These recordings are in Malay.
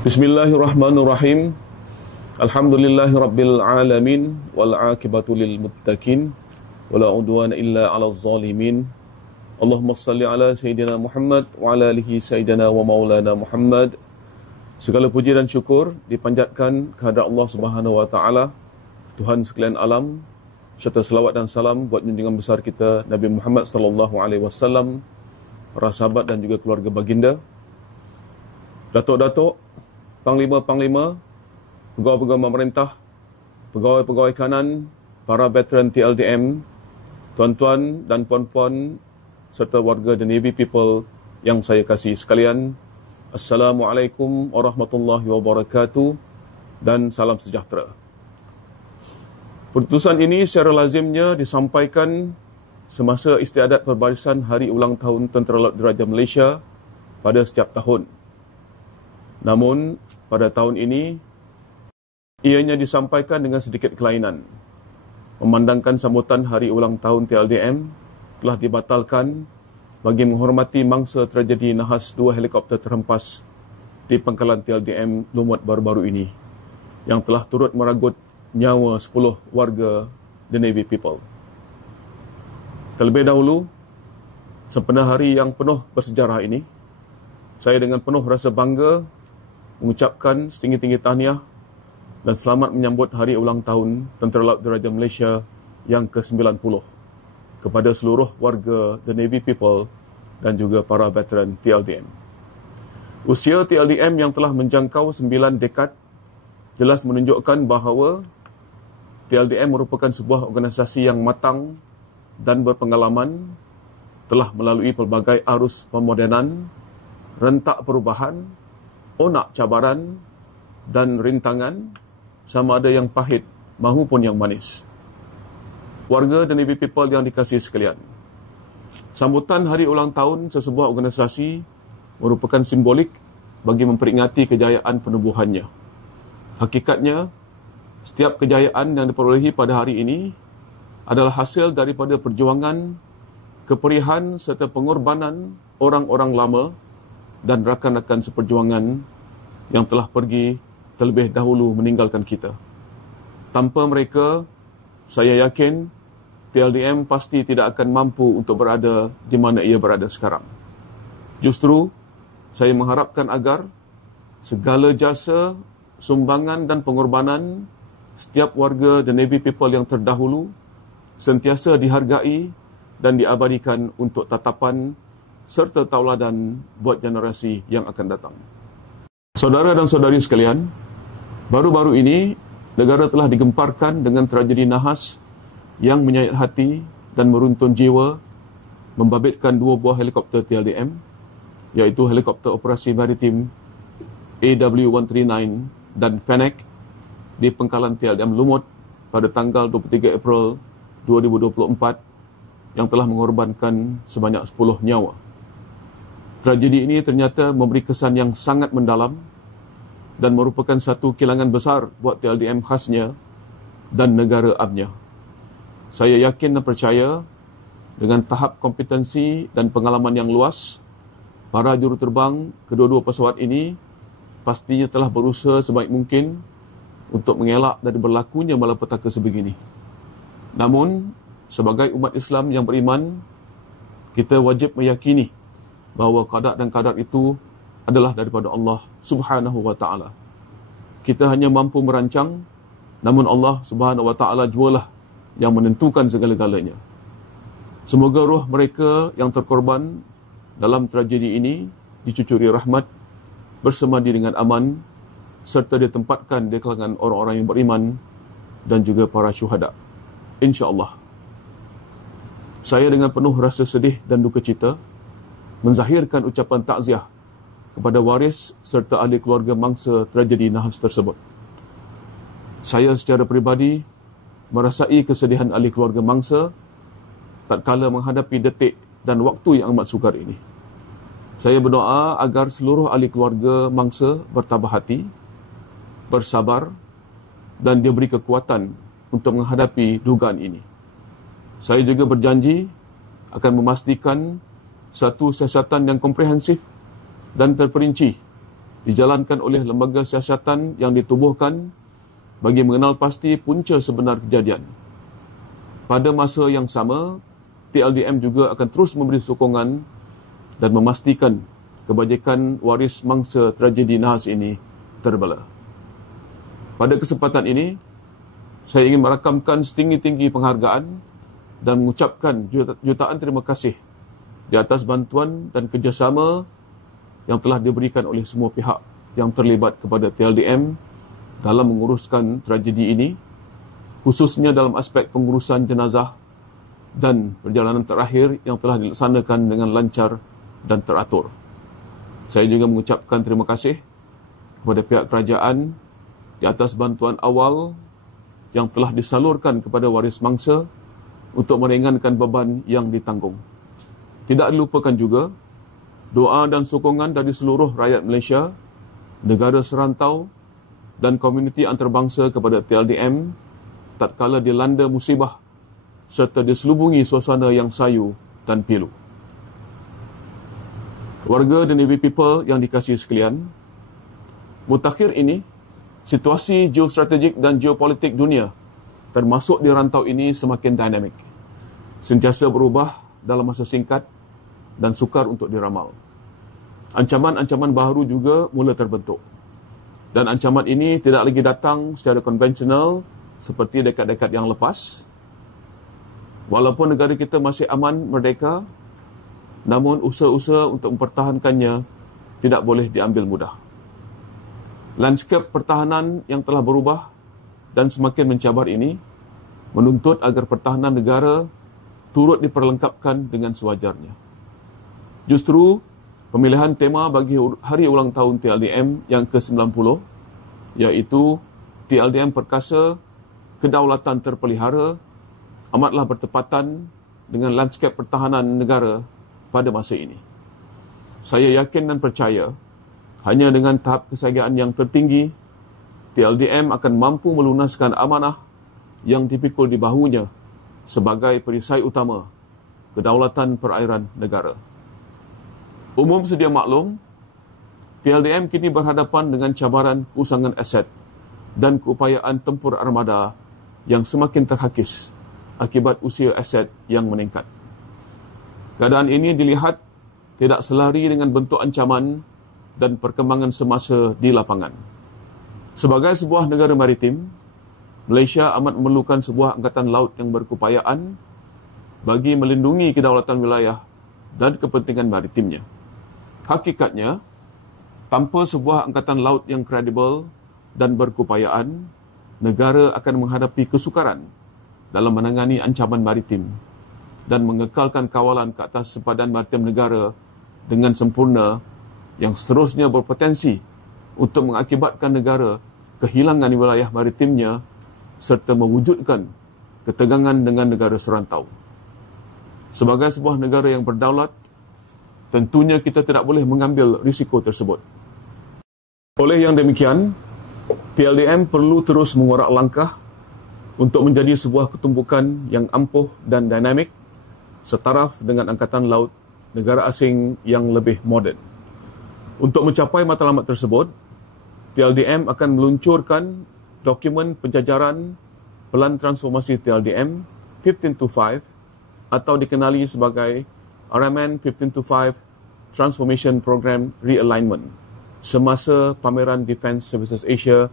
Bismillahirrahmanirrahim. Alhamdulillahirabbil alamin wal aqibatu lil muttaqin wala udwana illa 'alal zalimin. Allahumma shalli ala sayidina Muhammad wa ala alihi sayyidina wa maulana Muhammad. Segala puji dan syukur dipanjatkan kehadrat Allah Subhanahu wa taala, Tuhan sekalian alam, serta selawat dan salam buat junjungan besar kita Nabi Muhammad sallallahu alaihi wasallam, para sahabat dan juga keluarga baginda, datuk-datuk, panglima-panglima, pegawai-pegawai pemerintah, pegawai-pegawai kanan, para veteran TLDM, tuan-tuan dan puan-puan serta warga The Navy People yang saya kasihi sekalian. Assalamualaikum warahmatullahi wabarakatuh dan salam sejahtera. Putusan ini secara lazimnya disampaikan semasa istiadat perbarisan Hari Ulang Tahun Tentera Laut Diraja Malaysia pada setiap tahun. Namun, pada tahun ini, ianya disampaikan dengan sedikit kelainan. Memandangkan sambutan Hari Ulang Tahun TLDM telah dibatalkan bagi menghormati mangsa tragedi nahas 2 helikopter terhempas di pangkalan TLDM Lumut baru-baru ini, yang telah turut meragut nyawa 10 warga The Navy People. Terlebih dahulu, sempena hari yang penuh bersejarah ini, saya dengan penuh rasa bangga mengucapkan setinggi-tinggi tahniah dan selamat menyambut Hari Ulang Tahun Tentera Laut Diraja Malaysia yang ke-90 kepada seluruh warga The Navy People dan juga para veteran TLDM. Usia TLDM yang telah menjangkau 9 dekad jelas menunjukkan bahawa TLDM merupakan sebuah organisasi yang matang dan berpengalaman, telah melalui pelbagai arus pemodenan, rentak perubahan, onak cabaran dan rintangan, sama ada yang pahit mahupun yang manis. Warga The Navy People yang dikasihi sekalian, sambutan Hari Ulang Tahun sesebuah organisasi merupakan simbolik bagi memperingati kejayaan penubuhannya. Hakikatnya, setiap kejayaan yang diperolehi pada hari ini adalah hasil daripada perjuangan, keperihan serta pengorbanan orang-orang lama dan rakan-rakan seperjuangan yang telah pergi terlebih dahulu meninggalkan kita. Tanpa mereka, saya yakin TLDM pasti tidak akan mampu untuk berada di mana ia berada sekarang. Justru, saya mengharapkan agar segala jasa, sumbangan dan pengorbanan setiap warga The Navy People yang terdahulu sentiasa dihargai dan diabadikan untuk tatapan serta tauladan buat generasi yang akan datang. Saudara dan saudari sekalian, baru-baru ini negara telah digemparkan dengan tragedi nahas yang menyayat hati dan meruntun jiwa, membabitkan 2 buah helikopter TLDM, iaitu helikopter operasi maritim AW139 dan Fennec di pangkalan TLDM Lumut pada tanggal 23 April 2024 yang telah mengorbankan sebanyak 10 nyawa. Tragedi ini ternyata memberi kesan yang sangat mendalam dan merupakan satu kehilangan besar buat TLDM khasnya dan negara abnya. Saya yakin dan percaya dengan tahap kompetensi dan pengalaman yang luas, para juruterbang kedua-dua pesawat ini pastinya telah berusaha sebaik mungkin untuk mengelak dari berlakunya malapetaka sebegini. Namun, sebagai umat Islam yang beriman, kita wajib meyakini bahawa qada dan qadar itu adalah daripada Allah Subhanahu wa taala. Kita hanya mampu merancang, namun Allah Subhanahu wa taala jualah yang menentukan segala-galanya. Semoga roh mereka yang terkorban dalam tragedi ini dicucuri rahmat, bersemadi dengan aman, serta ditempatkan di kalangan orang-orang yang beriman dan juga para syuhada, insya-Allah. Saya dengan penuh rasa sedih dan duka cita menzahirkan ucapan takziah kepada waris serta ahli keluarga mangsa tragedi nahas tersebut. Saya secara peribadi merasai kesedihan ahli keluarga mangsa tatkala menghadapi detik dan waktu yang amat sukar ini. Saya berdoa agar seluruh ahli keluarga mangsa bertabah hati, bersabar dan diberi kekuatan untuk menghadapi dugaan ini. Saya juga berjanji akan memastikan satu siasatan yang komprehensif dan terperinci dijalankan oleh lembaga siasatan yang ditubuhkan bagi mengenal pasti punca sebenar kejadian. Pada masa yang sama, TLDM juga akan terus memberi sokongan dan memastikan kebajikan waris mangsa tragedi nahas ini terbela. Pada kesempatan ini, saya ingin merakamkan setinggi-tinggi penghargaan dan mengucapkan jutaan terima kasih di atas bantuan dan kerjasama yang telah diberikan oleh semua pihak yang terlibat kepada TLDM dalam menguruskan tragedi ini, khususnya dalam aspek pengurusan jenazah dan perjalanan terakhir yang telah dilaksanakan dengan lancar dan teratur. Saya juga mengucapkan terima kasih kepada pihak kerajaan di atas bantuan awal yang telah disalurkan kepada waris mangsa untuk meringankan beban yang ditanggung. Tidak dilupakan juga doa dan sokongan dari seluruh rakyat Malaysia, negara serantau dan komuniti antarabangsa kepada TLDM tatkala dilanda musibah serta diselubungi suasana yang sayu dan pilu. Warga dan Navy people yang dikasihi sekalian, mutakhir ini, situasi geostrategik dan geopolitik dunia termasuk di rantau ini semakin dinamik, sentiasa berubah dalam masa singkat dan sukar untuk diramal. Ancaman-ancaman baru juga mula terbentuk. Dan ancaman ini tidak lagi datang secara konvensional seperti dekad-dekad yang lepas. Walaupun negara kita masih aman, merdeka, namun usaha-usaha untuk mempertahankannya tidak boleh diambil mudah. Lanskap pertahanan yang telah berubah dan semakin mencabar ini menuntut agar pertahanan negara turut diperlengkapkan dengan sewajarnya. Justru, pemilihan tema bagi hari ulang tahun TLDM yang ke-90, iaitu TLDM Perkasa Kedaulatan Terpelihara, amatlah bertepatan dengan lanskap pertahanan negara pada masa ini. Saya yakin dan percaya, hanya dengan tahap kesiagaan yang tertinggi, TLDM akan mampu melunaskan amanah yang dipikul di bahunya sebagai perisai utama kedaulatan perairan negara. Umum sedia maklum, TLDM kini berhadapan dengan cabaran keusangan aset dan keupayaan tempur armada yang semakin terhakis akibat usia aset yang meningkat. Keadaan ini dilihat tidak selari dengan bentuk ancaman dan perkembangan semasa di lapangan. Sebagai sebuah negara maritim, Malaysia amat memerlukan sebuah angkatan laut yang berkeupayaan bagi melindungi kedaulatan wilayah dan kepentingan maritimnya. Hakikatnya, tanpa sebuah angkatan laut yang kredibel dan berkeupayaan, negara akan menghadapi kesukaran dalam menangani ancaman maritim dan mengekalkan kawalan ke atas sempadan maritim negara dengan sempurna yang seterusnya berpotensi untuk mengakibatkan negara kehilangan wilayah maritimnya serta mewujudkan ketegangan dengan negara serantau. Sebagai sebuah negara yang berdaulat, tentunya kita tidak boleh mengambil risiko tersebut. Oleh yang demikian, TLDM perlu terus mengorak langkah untuk menjadi sebuah ketumpukan yang ampuh dan dinamik setaraf dengan Angkatan Laut negara asing yang lebih moden. Untuk mencapai matlamat tersebut, TLDM akan meluncurkan dokumen penjajaran Pelan Transformasi TLDM 1525 atau dikenali sebagai RMN 1525 Transformation Program Realignment semasa pameran Defence Services Asia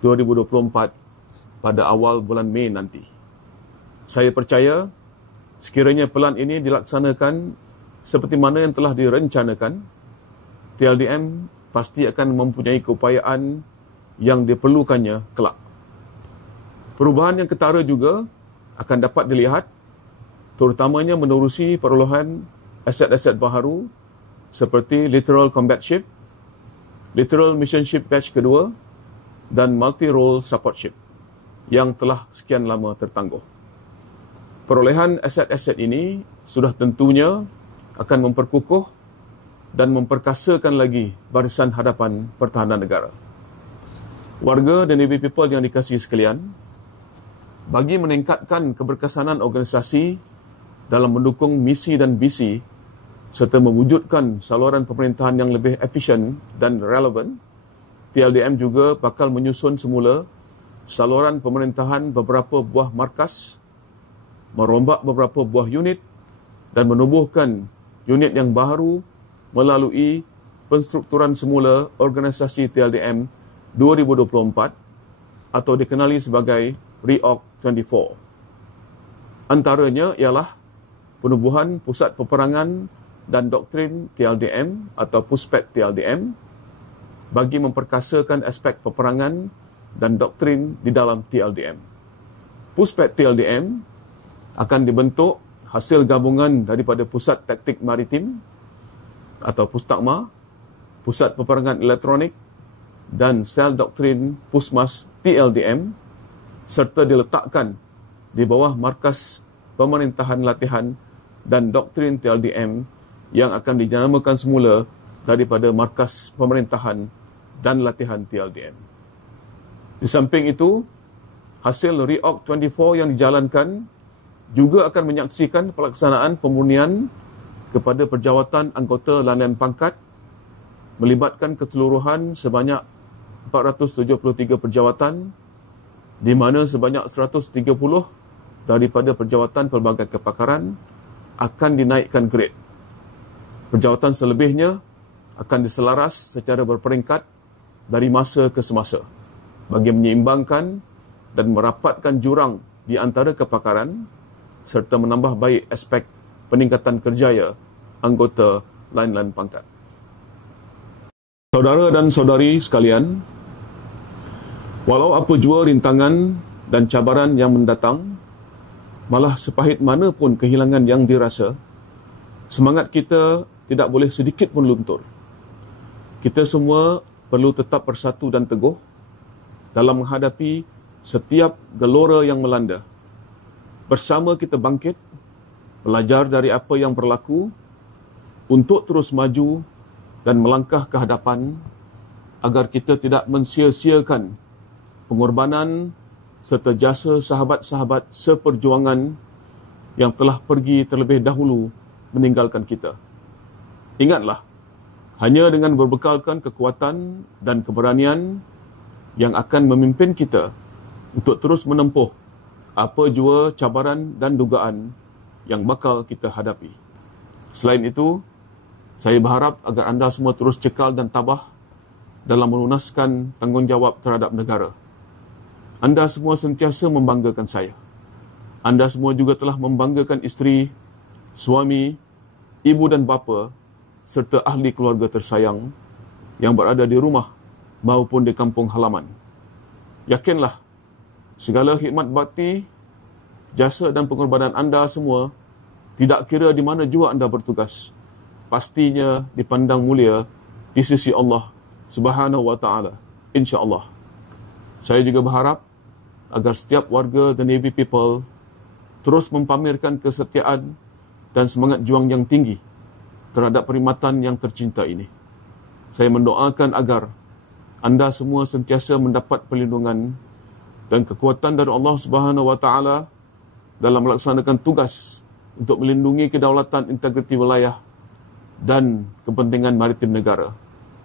2024 pada awal bulan Mei nanti. Saya percaya sekiranya pelan ini dilaksanakan seperti mana yang telah direncanakan, TLDM pasti akan mempunyai keupayaan yang diperlukannya kelak. Perubahan yang ketara juga akan dapat dilihat terutamanya menerusi perolehan aset-aset baharu seperti Littoral Combat Ship, Littoral Mission Ship Batch kedua dan Multi-Role Support Ship yang telah sekian lama tertangguh. Perolehan aset-aset ini sudah tentunya akan memperkukuh dan memperkasakan lagi barisan hadapan pertahanan negara. Warga dan Navy people yang dikasihi sekalian, bagi meningkatkan keberkesanan organisasi dalam mendukung misi dan visi serta mewujudkan saluran pemerintahan yang lebih efisien dan relevan, TLDM juga bakal menyusun semula saluran pemerintahan beberapa buah markas, merombak beberapa buah unit dan menubuhkan unit yang baru melalui penstrukturan semula organisasi TLDM 2024 atau dikenali sebagai Reorg 24. Antaranya ialah penubuhan Pusat Peperangan dan Doktrin TLDM atau Puspet TLDM bagi memperkasakan aspek peperangan dan doktrin di dalam TLDM. Puspet TLDM akan dibentuk hasil gabungan daripada Pusat Taktik Maritim atau Pustakma, Pusat Peperangan Elektronik dan Sel Doktrin Pusmas TLDM serta diletakkan di bawah Markas Pemerintahan Latihan dan Doktrin TLDM yang akan dinamakan semula daripada Markas Pemerintahan dan Latihan TLDM. Di samping itu, hasil Reorg 24 yang dijalankan juga akan menyaksikan pelaksanaan pemurnian kepada perjawatan anggota lainan pangkat melibatkan keseluruhan sebanyak 473 perjawatan di mana sebanyak 130 daripada perjawatan pelbagai kepakaran akan dinaikkan grade. Perjawatan selebihnya akan diselaras secara berperingkat dari masa ke semasa bagi menyeimbangkan dan merapatkan jurang di antara kepakaran serta menambah baik aspek peningkatan kerjaya anggota lain-lain pangkat. Saudara dan saudari sekalian, walau apa jua rintangan dan cabaran yang mendatang, malah sepahit mana pun kehilangan yang dirasa, semangat kita tidak boleh sedikit pun luntur. Kita semua perlu tetap bersatu dan teguh dalam menghadapi setiap gelora yang melanda. Bersama kita bangkit, belajar dari apa yang berlaku untuk terus maju dan melangkah ke hadapan agar kita tidak mensia-siakan pengorbanan serta jasa sahabat-sahabat seperjuangan yang telah pergi terlebih dahulu meninggalkan kita. Ingatlah, hanya dengan berbekalkan kekuatan dan keberanian yang akan memimpin kita untuk terus menempuh apa jua cabaran dan dugaan yang bakal kita hadapi. Selain itu, saya berharap agar anda semua terus cekal dan tabah dalam melunaskan tanggungjawab terhadap negara. Anda semua sentiasa membanggakan saya. Anda semua juga telah membanggakan isteri, suami, ibu dan bapa serta ahli keluarga tersayang yang berada di rumah maupun di kampung halaman. Yakinlah, segala khidmat bakti, jasa dan pengorbanan anda semua, tidak kira di mana jua anda bertugas, pastinya dipandang mulia di sisi Allah Subhanahu wa Ta'ala, insya-Allah. Saya juga berharap agar setiap warga The Navy People terus mempamerkan kesetiaan dan semangat juang yang tinggi terhadap perkhidmatan yang tercinta ini. Saya mendoakan agar anda semua sentiasa mendapat perlindungan dan kekuatan dari Allah Subhanahu wa Ta'ala dalam melaksanakan tugas untuk melindungi kedaulatan integriti wilayah dan kepentingan maritim negara.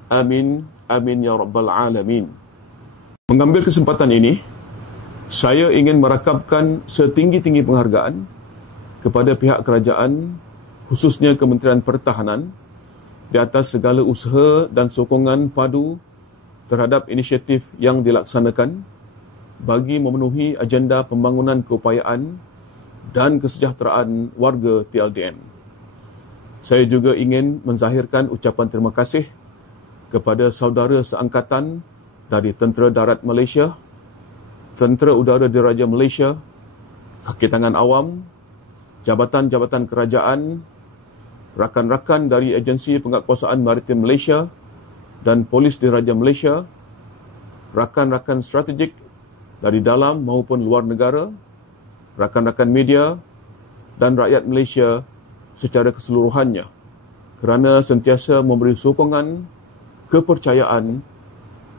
Amin, amin ya rabbal alamin. Mengambil kesempatan ini, saya ingin merakabkan setinggi-tinggi penghargaan kepada pihak kerajaan, khususnya Kementerian Pertahanan, di atas segala usaha dan sokongan padu terhadap inisiatif yang dilaksanakan bagi memenuhi agenda pembangunan keupayaan dan kesejahteraan warga TLDM. Saya juga ingin menzahirkan ucapan terima kasih kepada saudara seangkatan dari Tentera Darat Malaysia, Tentera Udara Diraja Malaysia, kaki tangan awam, jabatan-jabatan kerajaan, rakan-rakan dari Agensi Penguatkuasaan Maritim Malaysia dan Polis Diraja Malaysia, rakan-rakan strategik dari dalam maupun luar negara, rakan-rakan media dan rakyat Malaysia secara keseluruhannya kerana sentiasa memberi sokongan, kepercayaan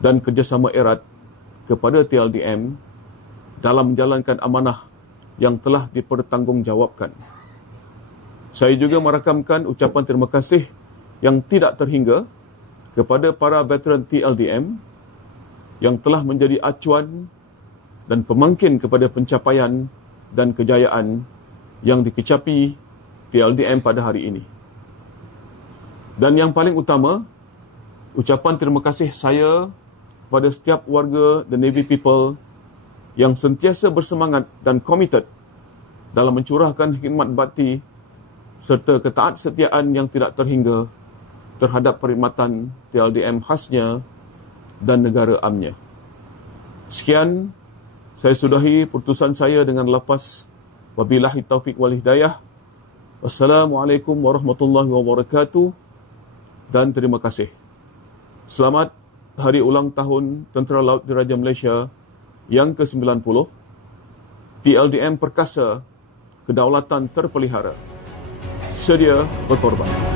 dan kerjasama erat kepada TLDM dalam menjalankan amanah yang telah dipertanggungjawabkan. Saya juga merakamkan ucapan terima kasih yang tidak terhingga kepada para veteran TLDM yang telah menjadi acuan dan pemangkin kepada pencapaian dan kejayaan yang dikecapi TLDM pada hari ini. Dan yang paling utama, ucapan terima kasih saya kepada setiap warga The Navy People yang sentiasa bersemangat dan komited dalam mencurahkan khidmat bakti serta ketaat-setiaan yang tidak terhingga terhadap perkhidmatan TLDM khasnya dan negara amnya. Sekian, saya sudahi pertutusan saya dengan lafaz wabillahi taufiq wal hidayah. Wassalamualaikum warahmatullahi wabarakatuh dan terima kasih. Selamat Hari Ulang Tahun Tentera Laut Diraja Malaysia yang ke-90. TLDM perkasa, kedaulatan terpelihara. Sedia berkorban.